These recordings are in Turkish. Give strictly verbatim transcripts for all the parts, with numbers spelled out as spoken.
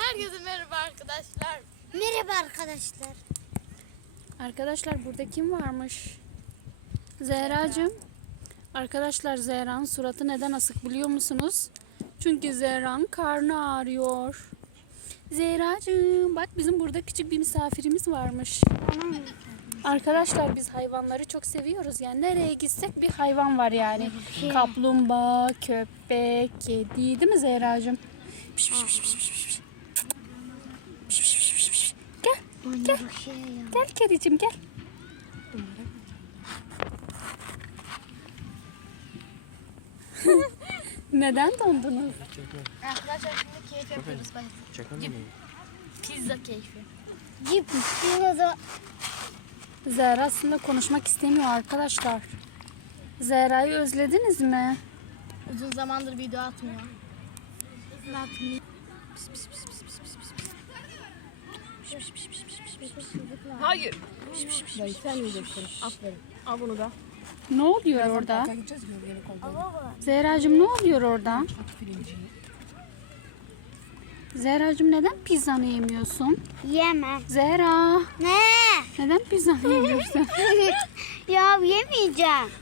Herkese merhaba arkadaşlar. Merhaba arkadaşlar. Arkadaşlar burada kim varmış? Zehracığım. Arkadaşlar Zehra'nın suratı neden asık biliyor musunuz? Çünkü Zehra'nın karnı ağrıyor. Zehracığım bak bizim burada küçük bir misafirimiz varmış. Arkadaşlar biz hayvanları çok seviyoruz. Yani nereye gitsek bir hayvan var yani. Kaplumbağa, köpek, kedi değil mi Zehracığım? Piş, piş, piş, piş, piş, piş. Piş, piş, piş, piş, piş. Gel, gel. Gel kedicim gel. Neden dondunuz? Arkadaşlar şimdi keyif yapıyoruz. Şaka mı? Pizza keyfi. Cip pizza. Zehra aslında konuşmak istemiyor arkadaşlar. Zehra'yı özlediniz mi? Uzun zamandır video atmıyor. Hayır. Dayı sen yiyeceksin. Aferin. Al bunu da. Ne oluyor orada? Gideceğiz mi? Yeni kontrol. Zehracığım ne oluyor orada? Zehracığım neden pizzanı yemiyorsun? Yeme. Zehra Ne? neden pizzanı yemiyorsun? Ya yemeyeceğim.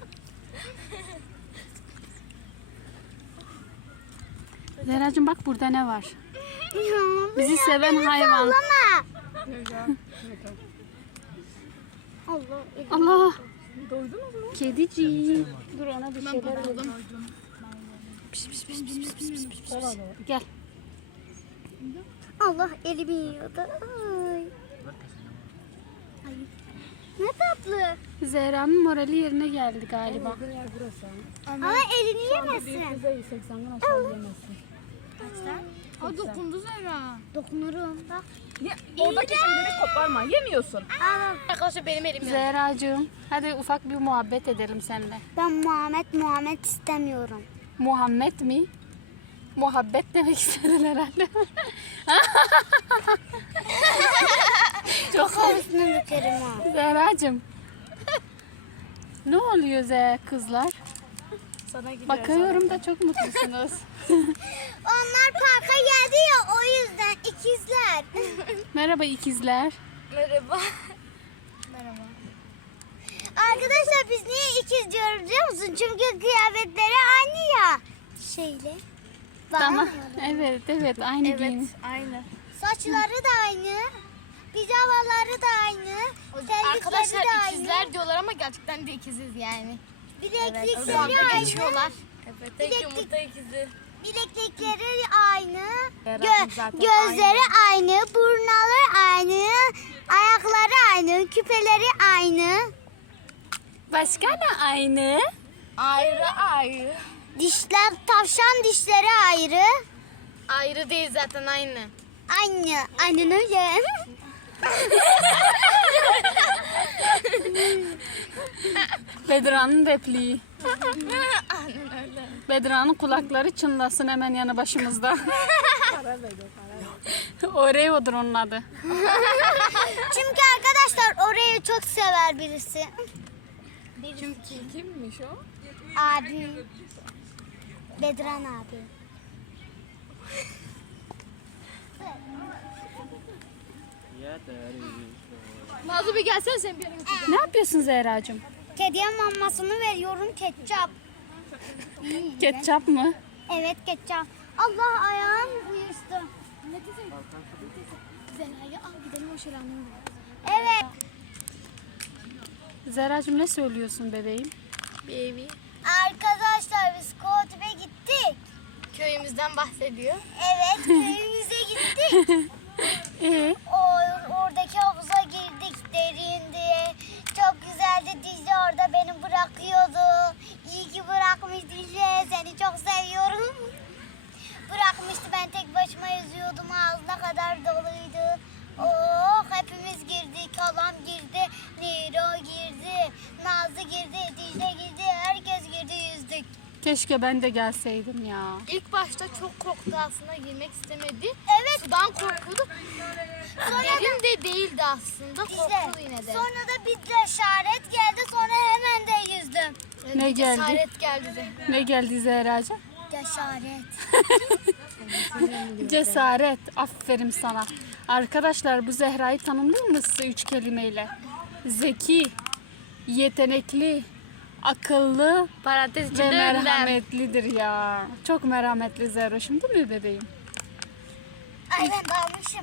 Zehracığım bak burada ne var? Ya, Bizi ya, seven beni hayvan. sallama. Güzel. Allah. Allah Doydunuz mu? kediciğim. Dur ona bir şeyler alalım. Kola da. Gel. Allah elimi yiyordu. Ay. Ay. Ne tatlı. Zehra'nın morali yerine geldi galiba. Uygun yer burası. Ama elini Bir yemesin. pizzayı seksenden aşağı yiyemezsin. Aa dokundu Zehra. Dokunurum. Bak. Ye, oradaki şeyleri koparma. Yemiyorsun. Al. Arkadaşlar benim elim yanıyor. Zehracığım hadi ufak bir muhabbet edelim seninle. Ben Muhammed Muhammed istemiyorum. Muhammed mi? Muhabbet demek istedin herhalde. Çok Kafasını dökerim ha. Zehracığım. Ne oluyor Zehra kızlar? Sana gidiyoruz. Bakıyorum da çok mutlusunuz. Onlar parka geldi ya o yüzden ikizler. Merhaba ikizler. Merhaba. Merhaba. Arkadaşlar biz niye ikiz diyoruz biliyor musun? Çünkü kıyafetleri aynı ya. Şeyle. Bana Tamam. mı? Evet evet aynı Evet giyim. aynı. Saçları da aynı. Pijamaları da aynı. Terlikleri Arkadaşlar de aynı. ikizler diyorlar ama gerçekten de ikiziz yani. Bileklikleri Dalga aynı. geçiyorlar. Evet. Tek Bileklik- yumurta ikizi. Bileklikleri aynı. Beren Gö- zaten gözleri aynı. Burunları aynı. Ayakları aynı. Küpeleri aynı. Başka ne aynı? Ayrı ayrı. Dişler, tavşan dişleri ayrı. Ayrı değil zaten aynı. Aynı. Aynen öyle. Bedra'nın repliği. Aynen öyle. Bedra'nın kulakları çınlasın hemen yanı başımızda. Para ver para. Oreo'dur onun adı. Çünkü arkadaşlar orayı çok sever birisi. Çünkü Kimmiş o? Abim. Bedran abi. Nazlı bir gelsene sen bir yere götür. Ne yapıyorsun Zehracığım? Kediye mamasını veriyorum ketçap. Ketçap mı? Evet ketçap. Allah ayağım uyuştu. Zehra'yı al gidelim o şelanın. Evet. Zehracığım ne söylüyorsun bebeğim? Baby. Arkadaşlar biz Kotibe gittik. Köyümüzden bahsediyor. Evet köyümüze gittik. Ee, O, oradaki havuza girdik derindi. Çok güzeldi Dicle orada beni bırakıyordu. İyi ki bırakmış Dicle seni çok seviyorum. Bırakmıştı ben tek başıma yüzüyordum ağzına kadar doluydu. Oh hepimiz girdik halam girdi, Niro girdi, Nazlı girdi, Dicle girdi, herkes girdi yüzdük. keşke ben de gelseydim ya. İlk başta çok korktu aslında girmek istemedi. Evet. Sudan korkuldu. Derin de değildi aslında. Dicle. Korktu yine de. Sonra da bir cesaret geldi sonra hemen de yüzdüm. Ne geldi? Cesaret geldi de. Ne geldi Zehracığım? Cesaret. biliyorum. Cesaret. Aferin sana. Arkadaşlar bu Zehra'yı tanımlıyor musunuz üç kelimeyle? Zeki, yetenekli, akıllı Parantez ve içinde ünlem. merhametlidir ya. Çok merhametli Zehra. Şimdi mi bebeğim? Ay ben dalmışım.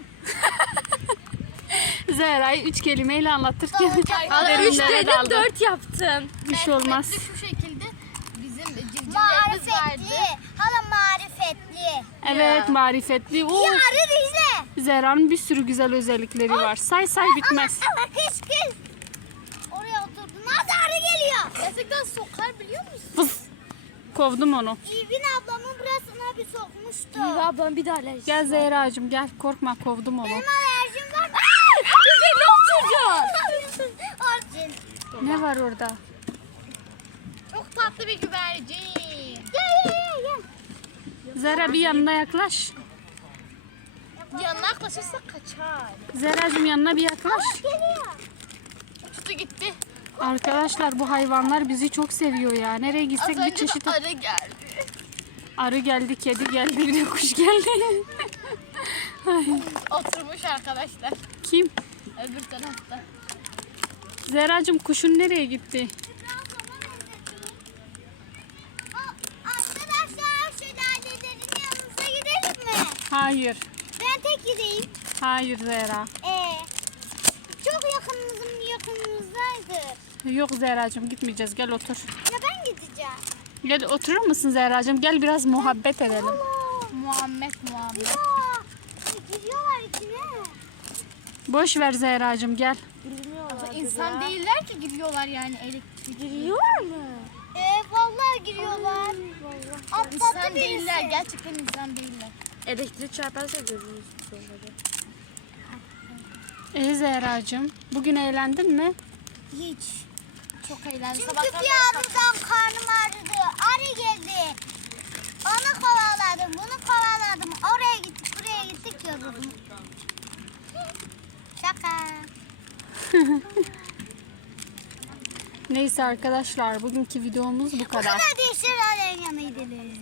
Zehra'yı üç kelimeyle anlatırken Hala üç derinlere dedin daldı. dört yaptın. Bir şey olmaz. Şu şekilde bizim civcivlerimiz Marifetli. vardı. Hala marifetli. Evet, marifetli. Oo, Yarı Dicle. Zehra'nın bir sürü güzel özellikleri var. Say say bitmez. Ama kış kış. Oraya oturdu. Nasıl arı geliyor? Gerçekten sokar biliyor musun? Fıs. Kovdum onu. İvin ablamın burasına bir sokmuştu. İyi ablam bir daha alerjisi. Gel Zehra'cığım gel. Korkma, kovdum onu. Benim alerjim var. Ne oturacaksın? Orçun. Ne var orada? Çok tatlı bir güvercin. Gel gel gel gel. Zehra bir yanına yaklaş. Yanına yaklaşırsa kaçar. Zehra'cığım yanına bir yaklaş. Geliyor. Tuttu gitti. Arkadaşlar bu hayvanlar bizi çok seviyor ya. Nereye Az gitsek bir önce çeşit de arı geldi. arı geldi, kedi geldi, bir de kuş geldi. Ay, Oturmuş arkadaşlar. kim? Öbür tarafta. Zehra'cığım kuşun nereye gitti? Arkadaşlar şelalelerin yanınıza gidelim mi? Hayır. Ben tek gideyim. Hayır Zehra. Ee, çok yakınımızın yakınımızdaydı. Yok Zehra'cığım gitmeyeceğiz. Gel otur. Ya ben gideceğim. Gel oturur musun Zehra'cığım? Gel biraz muhabbet edelim. Allah. Muhammed Muhammed. Ya. Giriyorlar içine. Boş ver Zehra'cığım gel. İnsan değiller ki giriyorlar yani elektrik. Giriyorlar mı? Ee, vallahi giriyorlar. Atlattı İnsan birisi. değiller. Gerçekten insan değiller. Elektrik çarparsa görürüz onları. İyi Zehra'cığım. Bugün eğlendin mi? Hiç. Çok eğlenceli. Çünkü Sabahtan bir beri arıdan karnım ağrıdı. Arı geldi. Onu kovaladım, bunu kovaladım. Oraya gittik, buraya gittik yoruldum. Şaka. Neyse arkadaşlar bugünkü videomuz bu Bu kadar. kadar değil, şelalenin yanına gidelim.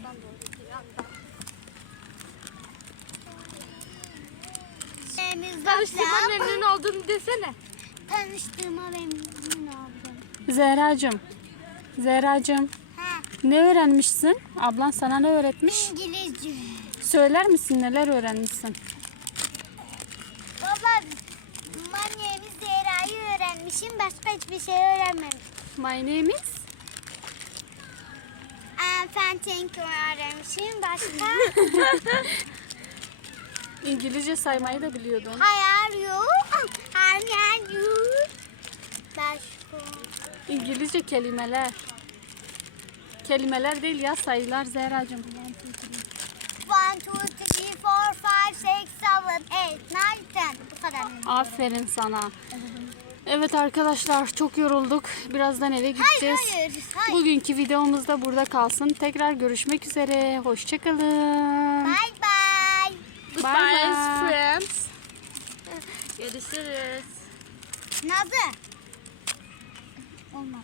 Şeyimiz Tanıştırma başla. memnun olduğunu desene. Tanıştığıma memnun oldum. Zehra'cığım. Zehra'cığım. Ha, Ne öğrenmişsin? Ablan sana ne öğretmiş? İngilizce. Söyler misin neler öğrenmişsin? Baba, manyemi Zehra'yı öğrenmişim, başka hiçbir şey öğrenmemişim. My name is? I'm fine, thank you öğrenmişim, başka? İngilizce saymayı da biliyordun. How are you? How are you? Başka? İngilizce kelimeler. Kelimeler değil ya sayılar Zehra'cığım. One, two, three, four, five, six, seven, eight, nine, ten. Bu kadar. Aferin sana. Evet arkadaşlar çok yorulduk. Birazdan eve gideceğiz. Hayır, hayır, hayır. Bugünkü videomuz da burada kalsın. Tekrar görüşmek üzere. Hoşçakalın. Bye bye. Bye bye. friends. Görüşürüz. Nazı. Olmaz.